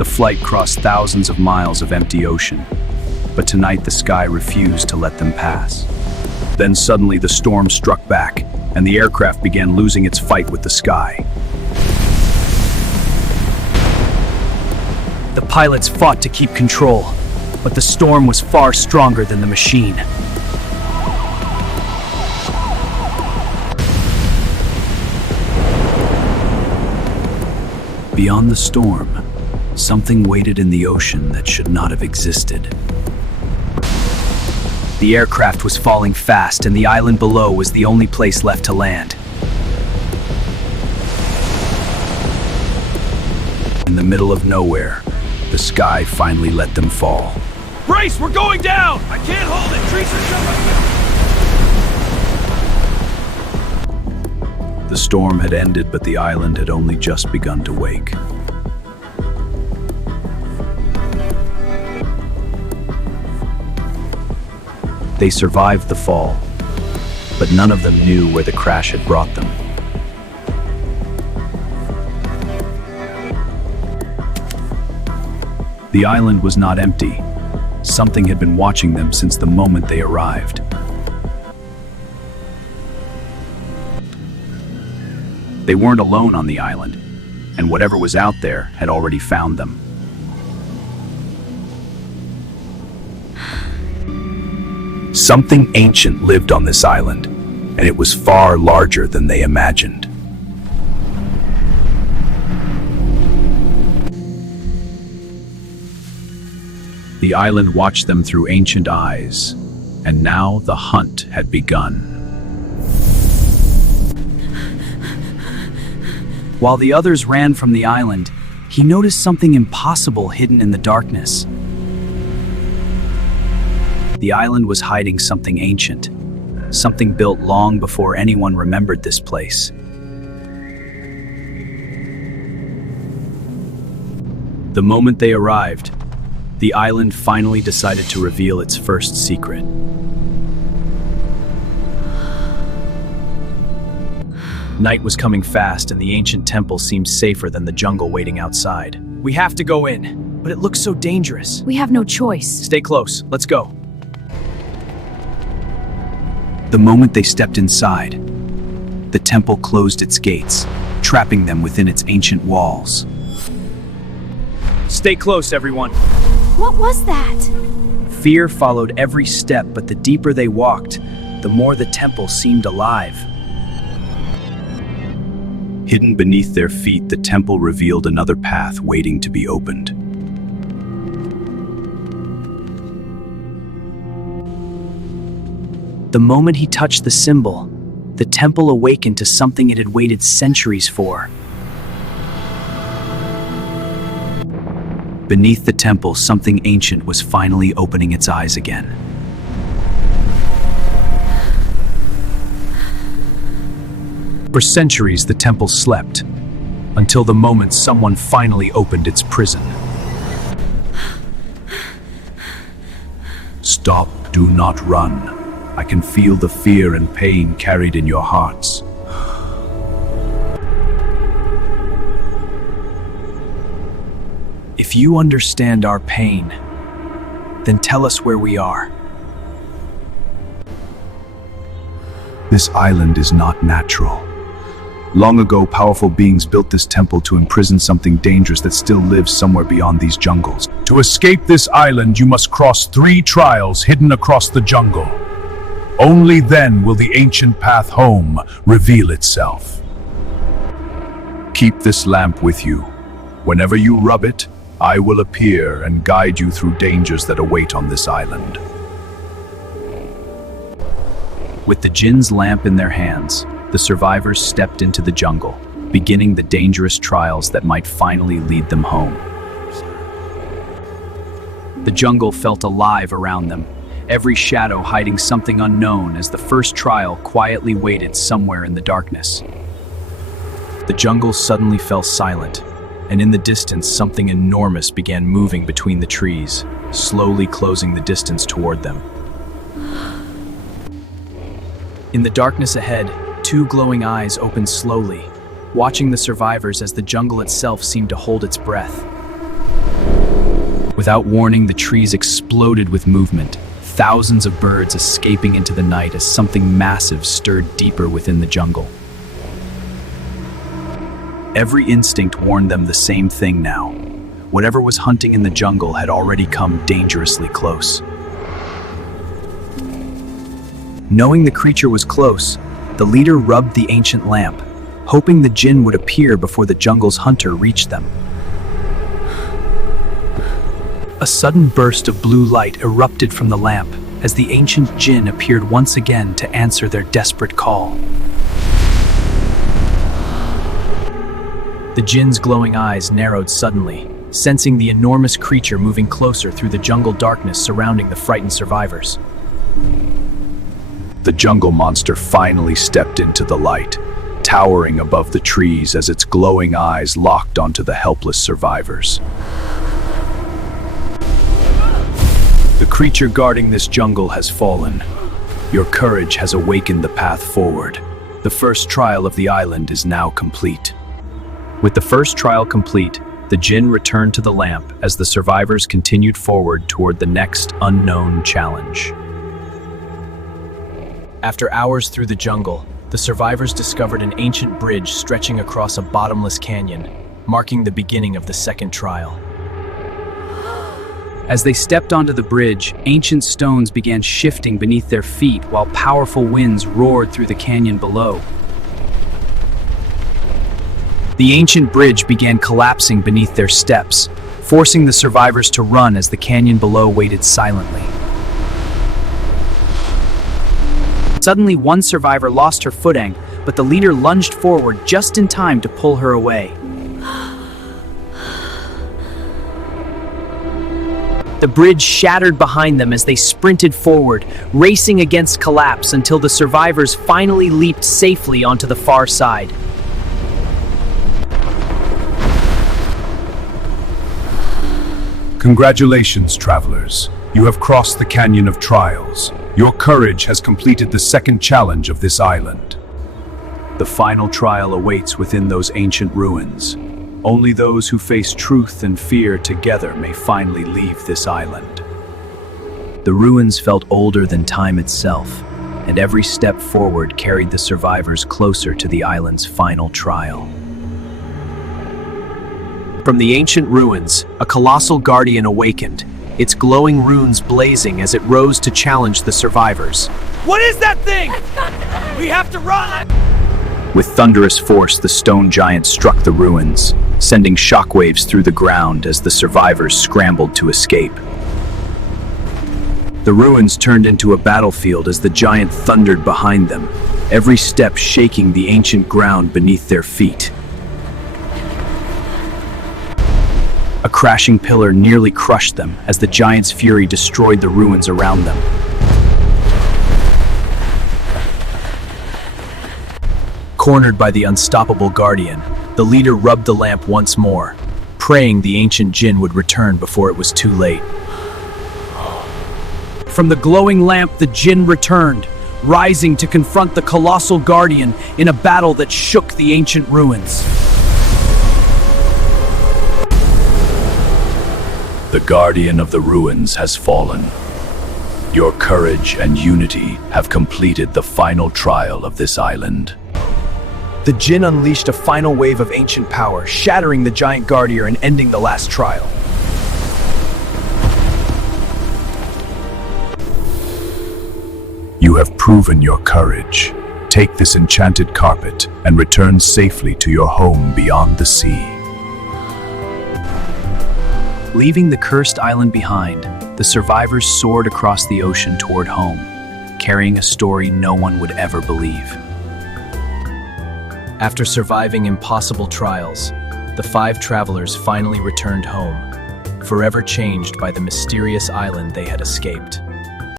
The flight crossed thousands of miles of empty ocean, but tonight the sky refused to let them pass. Then suddenly the storm struck back, and the aircraft began losing its fight with the sky. The pilots fought to keep control, but the storm was far stronger than the machine. Beyond the storm, something waited in the ocean that should not have existed. The aircraft was falling fast, and the island below was the only place left to land. In the middle of nowhere, the sky finally let them fall. Brace, we're going down! I can't hold it! Trees are jumping! The storm had ended, but the island had only just begun to wake. They survived the fall, but none of them knew where the crash had brought them. The island was not empty. Something had been watching them since the moment they arrived. They weren't alone on the island, and whatever was out there had already found them. Something ancient lived on this island, and it was far larger than they imagined. The island watched them through ancient eyes, and now the hunt had begun. While the others ran from the island, he noticed something impossible hidden in the darkness. The island was hiding something ancient, something built long before anyone remembered this place. The moment they arrived, the island finally decided to reveal its first secret. Night was coming fast, and the ancient temple seemed safer than the jungle waiting outside. We have to go in, but it looks so dangerous. We have no choice. Stay close, let's go. The moment they stepped inside, the temple closed its gates, trapping them within its ancient walls. Stay close, everyone. What was that? Fear followed every step, but the deeper they walked, the more the temple seemed alive. Hidden beneath their feet, the temple revealed another path waiting to be opened. The moment he touched the symbol, the temple awakened to something it had waited centuries for. Beneath the temple, something ancient was finally opening its eyes again. For centuries, the temple slept, until the moment someone finally opened its prison. Stop, do not run. I can feel the fear and pain carried in your hearts. If you understand our pain, then tell us where we are. This island is not natural. Long ago, powerful beings built this temple to imprison something dangerous that still lives somewhere beyond these jungles. To escape this island, you must cross 3 trials hidden across the jungle. Only then will the ancient path home reveal itself. Keep this lamp with you. Whenever you rub it, I will appear and guide you through dangers that await on this island. With the Jinn's lamp in their hands, the survivors stepped into the jungle, beginning the dangerous trials that might finally lead them home. The jungle felt alive around them, every shadow hiding something unknown as the first trial quietly waited somewhere in the darkness. The jungle suddenly fell silent, and in the distance something enormous began moving between the trees, slowly closing the distance toward them. In the darkness ahead, 2 glowing eyes opened slowly, watching the survivors as the jungle itself seemed to hold its breath. Without warning, the trees exploded with movement, thousands of birds escaping into the night as something massive stirred deeper within the jungle. Every instinct warned them the same thing now. Whatever was hunting in the jungle had already come dangerously close. Knowing the creature was close, the leader rubbed the ancient lamp, hoping the Jinn would appear before the jungle's hunter reached them. A sudden burst of blue light erupted from the lamp as the ancient Jinn appeared once again to answer their desperate call. The Jinn's glowing eyes narrowed suddenly, sensing the enormous creature moving closer through the jungle darkness surrounding the frightened survivors. The jungle monster finally stepped into the light, towering above the trees as its glowing eyes locked onto the helpless survivors. The creature guarding this jungle has fallen. Your courage has awakened the path forward. The first trial of the island is now complete. With the first trial complete, the Jinn returned to the lamp as the survivors continued forward toward the next unknown challenge. After hours through the jungle, the survivors discovered an ancient bridge stretching across a bottomless canyon, marking the beginning of the second trial. As they stepped onto the bridge, ancient stones began shifting beneath their feet while powerful winds roared through the canyon below. The ancient bridge began collapsing beneath their steps, forcing the survivors to run as the canyon below waited silently. Suddenly, one survivor lost her footing, but the leader lunged forward just in time to pull her away. The bridge shattered behind them as they sprinted forward, racing against collapse until the survivors finally leaped safely onto the far side. Congratulations, travelers. You have crossed the Canyon of Trials. Your courage has completed the second challenge of this island. The final trial awaits within those ancient ruins. Only those who face truth and fear together may finally leave this island. The ruins felt older than time itself, and every step forward carried the survivors closer to the island's final trial. From the ancient ruins, a colossal guardian awakened, its glowing runes blazing as it rose to challenge the survivors. What is that thing? We have to run! With thunderous force, the stone giant struck the ruins, sending shockwaves through the ground as the survivors scrambled to escape. The ruins turned into a battlefield as the giant thundered behind them, every step shaking the ancient ground beneath their feet. A crashing pillar nearly crushed them as the giant's fury destroyed the ruins around them. Cornered by the unstoppable guardian, the leader rubbed the lamp once more, praying the ancient Jinn would return before it was too late. From the glowing lamp, the Jinn returned, rising to confront the colossal guardian in a battle that shook the ancient ruins. The guardian of the ruins has fallen. Your courage and unity have completed the final trial of this island. The Jinn unleashed a final wave of ancient power, shattering the giant guardian and ending the last trial. You have proven your courage. Take this enchanted carpet and return safely to your home beyond the sea. Leaving the cursed island behind, the survivors soared across the ocean toward home, carrying a story no one would ever believe. After surviving impossible trials, the 5 travelers finally returned home, forever changed by the mysterious island they had escaped.